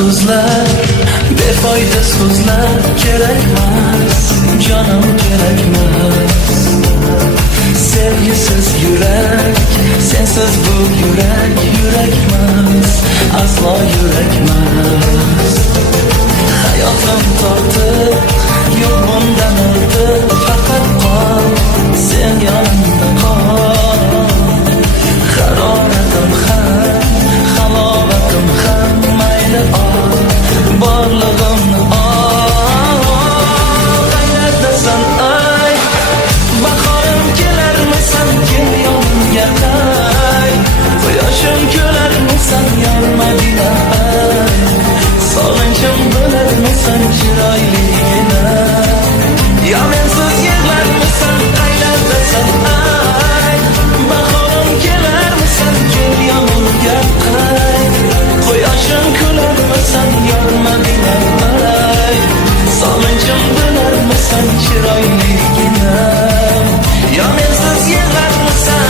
so'zlar, befoyda so'zlar kerakmas, jonim kerakmas. Sevgisiz yurak, sensiz bu yurak, yurakmas, aslo yurakmas. Hayotim tortib, yo'q bundan ortiq, faqat qol, sen yonimda qol. Haroratim ham, halovatim ham mayli ol, borlig'imni ol. Qayerdasan ay, bahorim kelarmisan, kel yonimga qay. Quyoshim kelarmisan, yormagina ay. Sog'inchim bo'larmisan, chiroyligina. Yo mensiz yig'larmisan, qayerdasan ay, bahorim kelarmisan, kel yonimga qay. Quyoshim kelarmisan, yormagina ay. Sog'inchim bo'larmisan, chiroyligina. Yo mensiz yig'larmisan.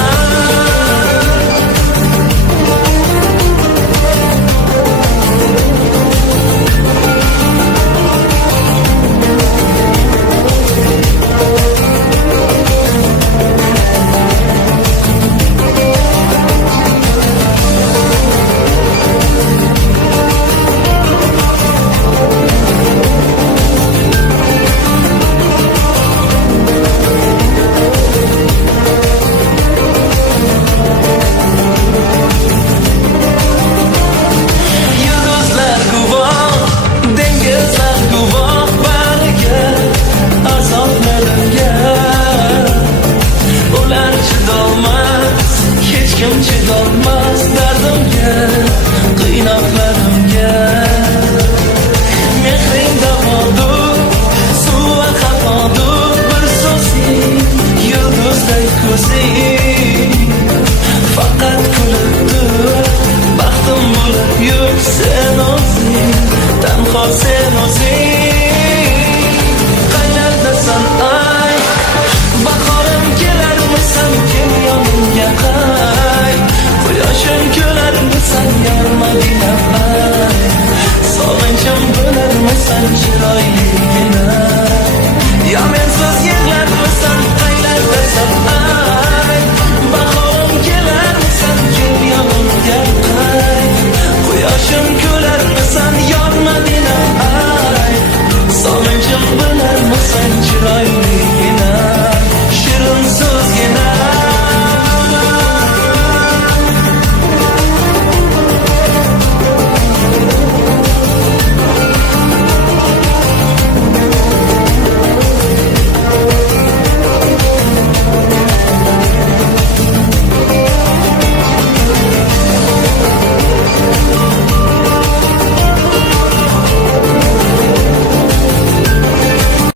Kim chidolmas dardimga, qiynoqlarimga. Mehring davodur, suv xafodur, bir so'zing, yulduzday ko'zing. Faqat kulib tur, baxtim bo'lib yur sen o'zing, tanho sen.